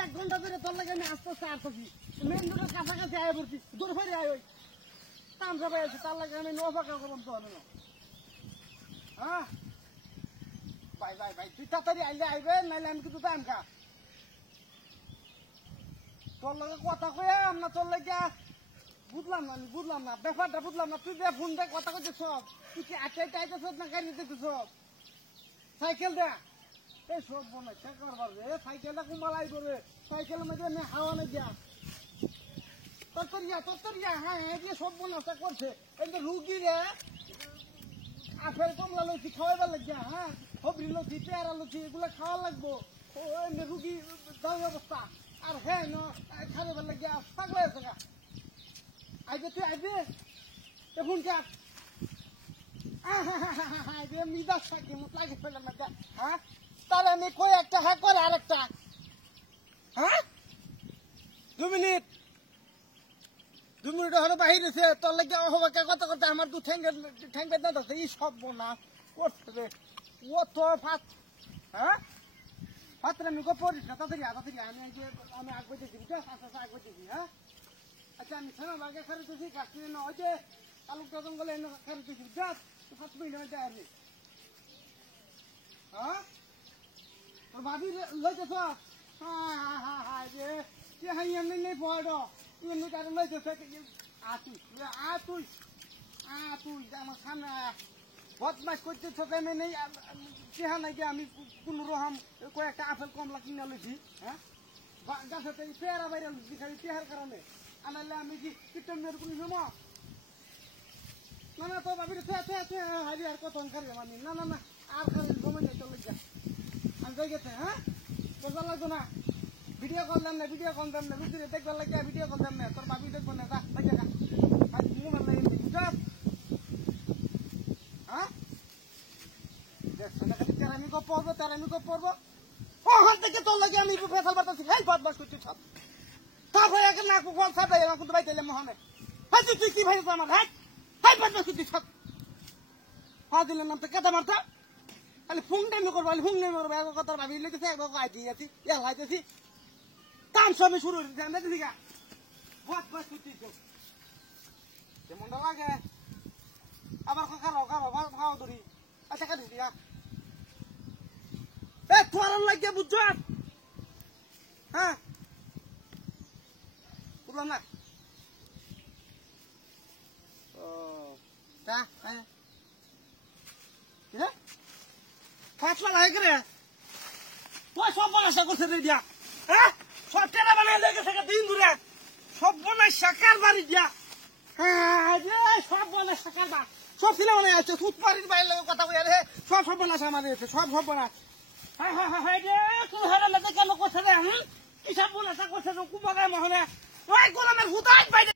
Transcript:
এক ঘন্টা ধরে তোর লাগে আমি আসতে আসতেছি মেন রোডের কাছাকাছি আয় পড়ছি দূর ফেরে আয় ওই কাম সবাই আছে তার লাগে আমি অপেক্ষা করলাম তো হবে না হ্যাঁ ভাই ভাই ভাই তুই তাড়াতাড়ি আইলে আইবে নাইলে আমি কিন্তু টাইম খা তোর লগে কথা কয়ে আমরা তোর লাগে বুঝলাম না ব্যাপারটা বুঝলাম না তুই দিয়ে ফোন দিয়ে কথা কইতে সব তুই কি আটটাইতে আইতেছ না গাড়ি দিতে সব সাইকেল দে এই সব বনে চেক করবার রে সাইকেলটা কুমালাই করে সাইকেলের মধ্যে আমি হাওয়া না গিয়া তত্তরিয়া হ্যাঁ এই সব বনে চেক করছে এই যে রুগী রে আপেল কমলা লইছি খাওয়াইবার লাগিয়া হ্যাঁ হবরি লইছি পেয়ারা লইছি এগুলো খাওয়া লাগবো এমনি রুগী দামি অবস্থা আর হ্যাঁ না খাওয়াইবার লাগিয়া পাগলা হয়েছে গা আইবে তুই আইবে এখন কাট মিদাস থাকি মুখ লাগে ফেলাম না হ্যাঁ তাহলে আমি কই একটা হ্যাঁ করে আর একটা হ্যাঁ 2 মিনিট হলো বাহিরেছে তোর লাগে অহবাকে কথা করতে আমার দু ঠ্যাং বেদনা ধরছে এই সব বোনা করছে রে ও তো ফাত হ্যাঁ ফাতরে আমি পড়িস না তাড়াতাড়ি আমি আগ বইতেছি আগ বইতেছি হ্যাঁ আচ্ছা আমি শোনো আগে খারিতেছি কাশি না ওই যে তালুকটা জঙ্গলে খারিতেছি যাস 5 মিনিট হয়ে যায় আপনি হ্যাঁ তোর ভাবি লইতেছ হ্যাঁ যে এমনি নেই পড়ো এমনি কারণ লইতেছ তুই আমার সামনে বদমাস করতেছ কেমন নেই চেহা নাকি আমি কোনো রকম কয়েকটা আপেল কমলা কিনে লইছি হ্যাঁ গাছতে পেয়ারা বাইরে লইছি খালি চেহার কারণে আনালে আমি কি কীর্তনের কোনো সময় না তো ভাবি হারি আর কত খারি আমি না আর খালি সময় নেই চলে যা আমি যাই গেছে হ্যাঁ বোঝা লাগতো না ভিডিও কল দেন না বুঝলি দেখবার লাগে ভিডিও কল দেন না তোর ভাবি দেখবো না যা মোবাইল লাগে বুঝা হ্যাঁ দেখছো না খালি তেরামি কপ পড়বো ওখান থেকে তোর লাগে আমি ফেসাল বাতাছি হাই বদমাস করছি সব তারপরে একে নাক ফল ছাড়াই আমার কিন্তু বাইতে মহানে হাই তুই কি ভাই আমার হাই বদমাস করছি সব দিলেন নাম তো কেটে মারতা খালি ফোন টাইমে করবো হুং নেই করবো এক কথা ভাবি লেগেছে একবার আইতে যাচ্ছি হাইতেছি কাম সবে শুরু হয়েছে আমি দেখি গা বদমাস করছি কেমনটা লাগে আবার খাওয়া ধরি আচ্ছা কাটিস দিয়া তোমার লাগে বুঝছ হ্যাঁ বুঝলাম না ও হ্যাঁ ফাঁসলা লাগে রে তুই সব বনাশা করছে রে দিয়া হ্যাঁ সব টেনা বানাই লেগেছে দিন ধরে সব বনাশা কার বাড়ি দিয়া হ্যাঁ সব বনাশা কার বা সব ছিল মানে আছে সুতপাড়ির বাইরে কথা বলে রে সব বনাশা আমাদের সব বনাশ হ্যাঁ রে তুই হেরে কেন করছে রে কি সব বনাশা করছে কুবাগায় মহলে ওই গোলামের হুদাই বাইরে